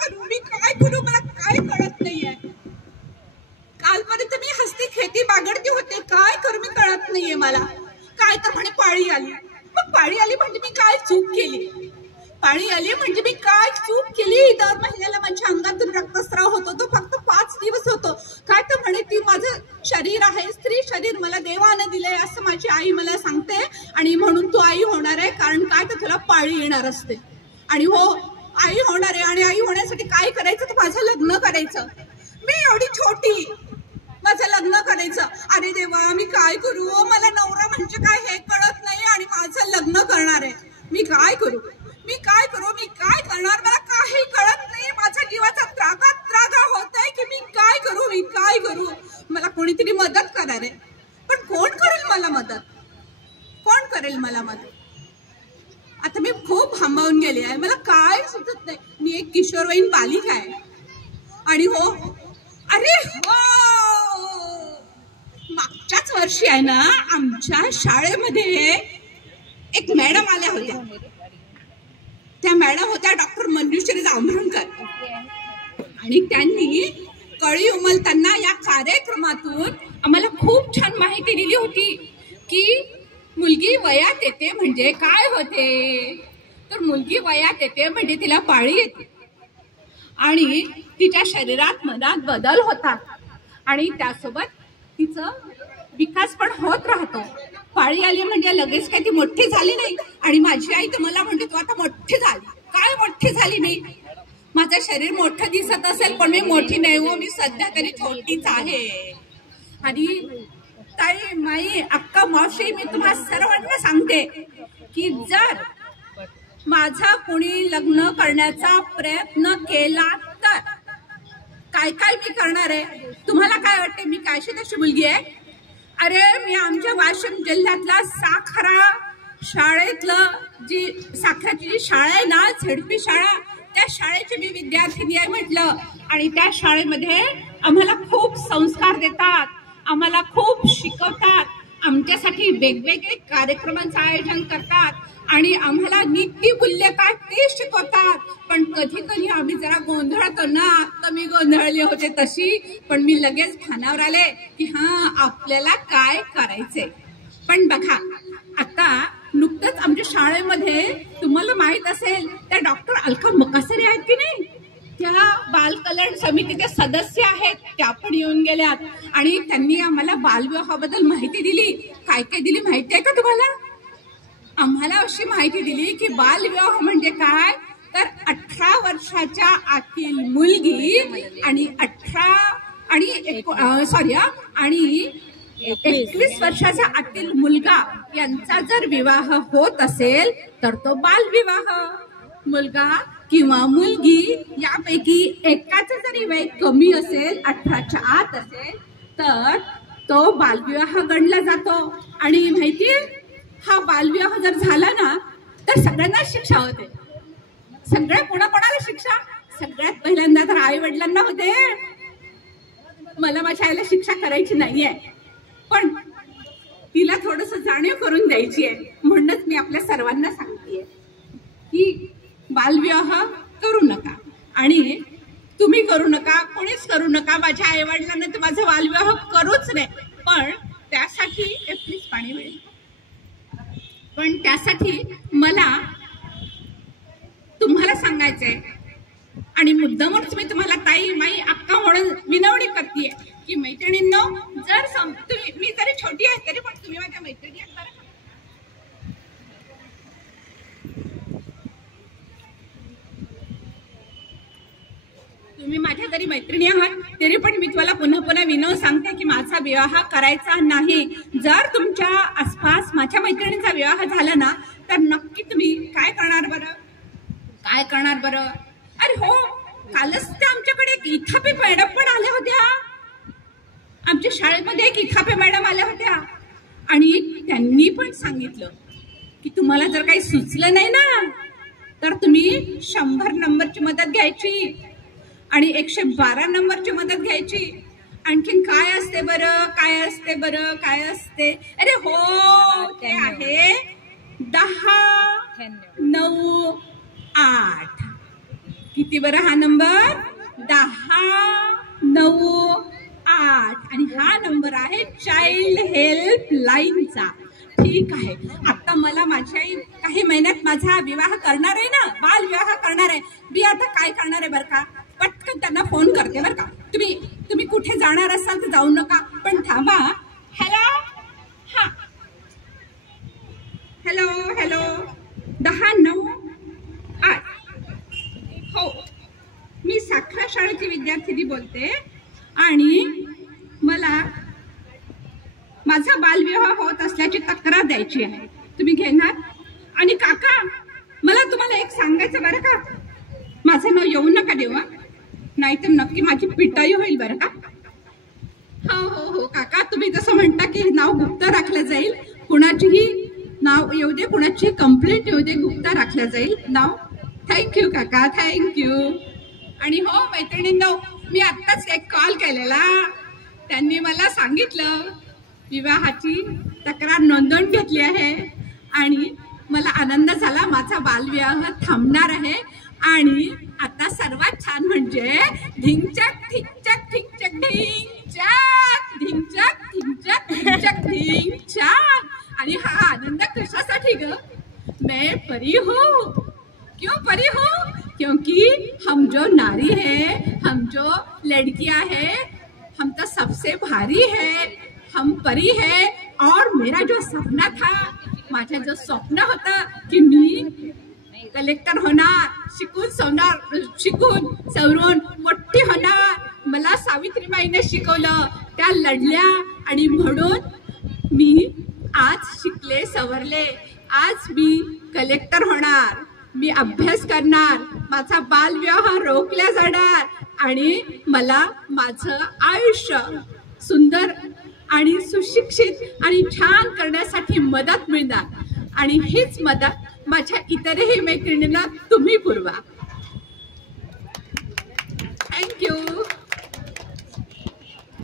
काय करू मला काय कळत नाहीये. कालपर्यंत मी हसती खेती बागडती होते, काय करू मी कळत नाहीये मला. काय तर म्हणे पाळी आली. मग पाळी आली म्हणजे मी काय चूक केली? पाळी आली म्हणजे मी काय चूक केली? दर महिन्याला माझ्या अंगातून रक्तस्राव होतो, तो फक्त 5 दिवस होतो. काय तर म्हणे ती माझं शरीर आहे, स्त्री शरीर मला देवानं दिलंय असं माझी आई मला सांगते. आणि म्हणून तू आई होणार आहे, कारण काय तर तुला पाळी येणार असते. आणि हो, आई होणार आहे आणि आई होण्यासाठी काय करायचं तर माझं लग्न करायचं. मी एवढी छोटी, माझं लग्न करायचं. अरे देवा, मी काय करू? मला नवरा म्हणजे काय हे कळत नाही आणि माझं लग्न करणार आहे. मी काय करू? मी काय करू? मी काय करणार? मला काही कळत नाही. माझ्या जीवाचा त्रागा होतोय की मी काय करू? मी काय करू? मला कोणीतरी मदत करणार आहे, पण कोण करेल मला मदत? कोण करेल मला मदत? आता मी खूप थांबावून गेले आहे, मला काय सुचत नाही. मी एक किशोरवयीन बालिका आहे. आणि हो, अरे हो, मागच्याच वर्षी आहे ना आमच्या शाळेमध्ये एक मॅडम आल्या होत्या. त्या मॅडम होत्या डॉक्टर मंजुश्री जांभळकर. आणि त्यांनी कळी उमलताना या कार्यक्रमातून आम्हाला खूप छान माहिती दिली होती की मुलगी वयात येते म्हणजे काय होते. तर मुलगी वयात येते म्हणजे तिला पाळी येते आणि तिच्या शरीरात मनात बदल होतात आणि त्यासोबत तिचं विकास पण होत राहतो. पाळी आली म्हणजे लगेच काही ती मोठी झाली नाही. आणि माझी आई तर मला म्हणते तू आता मोठी झाली. काय मोठी झाली मी? माझं शरीर मोठं दिसत असेल पण मी मोठी नाही हो, मी सध्या तरी छोटीच आहे. आणि ताई, माई, अक्का, मावशी, मी तुम्हा सर्वांना सांगते की जर माझा कोणी लग्न करण्याचा प्रयत्न केला तर काय काय मी करणार आहे. तुम्हाला काय वाटते मी कायशी तशी मुलगी आहे? अरे मी आमच्या वाशिम जिल्ह्यातला साखरा शाळेतलं जी साखराची जी शाळा आहे ना, झेडपी शाळा, त्या शाळेची मी विद्यार्थिनी आहे म्हटलं. आणि त्या शाळेमध्ये आम्हाला खूप संस्कार देतात, आम्हाला खूप शिकवतात, आमच्यासाठी वेगवेगळे कार्यक्रमांचं आयोजन करतात आणि आम्हाला नीतिमूल्य काय ते शिकवतात. पण कधी कधी आम्ही जरा गोंधळतो ना, आता मी गोंधळले होते तशी, पण मी लगेच भानावर आले की हा आपल्याला काय करायचंय. पण बघा, आता नुकतंच आमच्या शाळेमध्ये तुम्हाला माहित असेल त्या डॉक्टर अलका मकासरे आहेत की नाही, त्या बाल कल्याण समितीचे सदस्य आहेत, त्या पण येऊन गेल्यात आणि त्यांनी आम्हाला बालविवाहाबद्दल माहिती दिली. काय काय दिली माहिती आहे का तुम्हाला? आम्हाला अशी माहिती दिली की बालविवाह म्हणजे काय, तर 18 वर्षाच्या आतील मुलगी आणि 21 वर्षाच्या आतील मुलगा यांचा जर विवाह होत असेल तर तो बालविवाह. मुलगा किंवा मुलगी यापैकी एकाचं जरी वय कमी असेल, 18च्या आत असेल, तर तो बालविवाह गणला जातो. आणि माहितीये, हा बालविवाह जर झाला ना तर सगळ्यांना शिक्षा होते. सगळ्या कोणाकोणाला शिक्षा? सगळ्यात पहिल्यांदा तर आई वडिलांना होते. मला माझ्या आईला शिक्षा करायची नाहीये, पण तिला थोडस जाणीव करून द्यायची आहे. म्हणूनच मी आपल्या सर्वांना सांगतेय की बालविवाह करू नका आणि तुम्ही करू नका, कोणीच करू नका. माझ्या आई वडिलांना तर माझा बालविवाह करूच नाही, पण त्यासाठी प्लीज पाणी मिळेल. पण त्यासाठी मला तुम्हाला सांगायचंय आणि मुद्दामच मी तुम्हाला ताई, माई, अक्का म्हणून विनवणी करतेय की मैत्रिणींनो, जर तुम्ही, मी जरी छोटी आहे तरी पण तुम्ही माझ्या मैत्रिणी आहात बरं. तुम्ही माझ्या जरी मैत्रिणी आहात तरी पण मी तुम्हाला पुन्हा पुन्हा विनव सांगते की माझा विवाह करायचा नाही. जर तुमच्या आसपास माझ्या मैत्रिणींचा विवाह झाला ना तर नक्की तुम्ही काय करणार बरं? काय करणार बरं? अरे हो, कालच त्या आमच्याकडे एक इथापे मॅडम पण आल्या होत्या. आमच्या शाळेमध्ये एक इथापे मॅडम आल्या होत्या आणि त्यांनी पण सांगितलं की तुम्हाला जर काही सुचलं नाही ना तर तुम्ही 100 नंबरची मदत घ्यायची आणि 112 नंबरची मदत घ्यायची. आणखीन काय असते बरं? काय असते बरं? काय असते? अरे हो, ते आहे 10 9 8. किती बरं हा नंबर 1098 आणि हा नंबर आहे चाइल्ड हेल्पलाईनचा. ठीक आहे, आता मला माझ्या काही महिन्यात माझा विवाह करणार आहे ना, बाल विवाह करणार आहे. मी आता काय करणार आहे बरं का, पटकन त्यांना फोन करते बरं का. तुम्ही कुठे जाणार असाल तर जाऊ नका, पण थांबा. हॅलो, हा हॅलो हॅलो 1098. हो, मी साखरा शाळेची विद्यार्थिनी बोलते आणि मला माझा बालविवाह होत असल्याची तक्रार द्यायची आहे. तुम्ही घेणार? आणि काका, मला तुम्हाला एक सांगायचं बरं का, माझं नाव येऊ नका देवा, नाहीतर नक्की माझी पिटाई होईल बरं का. हो हो हो काका, तुम्ही जसं म्हणता की नाव गुप्त राखलं जाईल, कुणाचीही नाव येऊ दे, कुणाची कंप्लेंट येऊ दे, गुप्त राखलं जाईल नाव. थँक्यू काका, थँक्यू. आणि हो मैत्रिणींनो, मी आत्ताच एक कॉल केलेला, त्यांनी मला सांगितलं विवाहाची तक्रार नोंदवून घेतली आहे आणि मला आनंद झाला. माझा बालविवाह थांबणार आहे आणि आता सर्वात छान म्हणजे ढिंचक ढिंचक ढिंचक ढिंचक ढिंचक ढिंचक ढिंचक ढिंचक. आणि हा आनंद कशासाठी ग? मैं परी हूँ. क्यों परी हूँ? क्योंकि हम जो नारी है, हम जो लड़कियां है, हम तो सबसे भारी है, हम परी है. और मेरा जो सपना था, माझा जो स्वप्न होता की मी कलेक्टर होणार, शिकून सवरून मोठी होणार. मला सावित्रीबाईने शिकवलं, त्या लढल्या आणि म्हणून मी आज शिकले सवरले. आज मी कलेक्टर होणार, मी अभ्यास करणार, माझा बालविवाह रोखला जाणार आणि मला माझं आयुष्य सुंदर आणि सुशिक्षित आणि छान करण्यासाठी मदत मिळणार. आणि हीच मदत माझ्या इतरही मैत्रिणींना तुम्ही पुरवा. थँक्यू.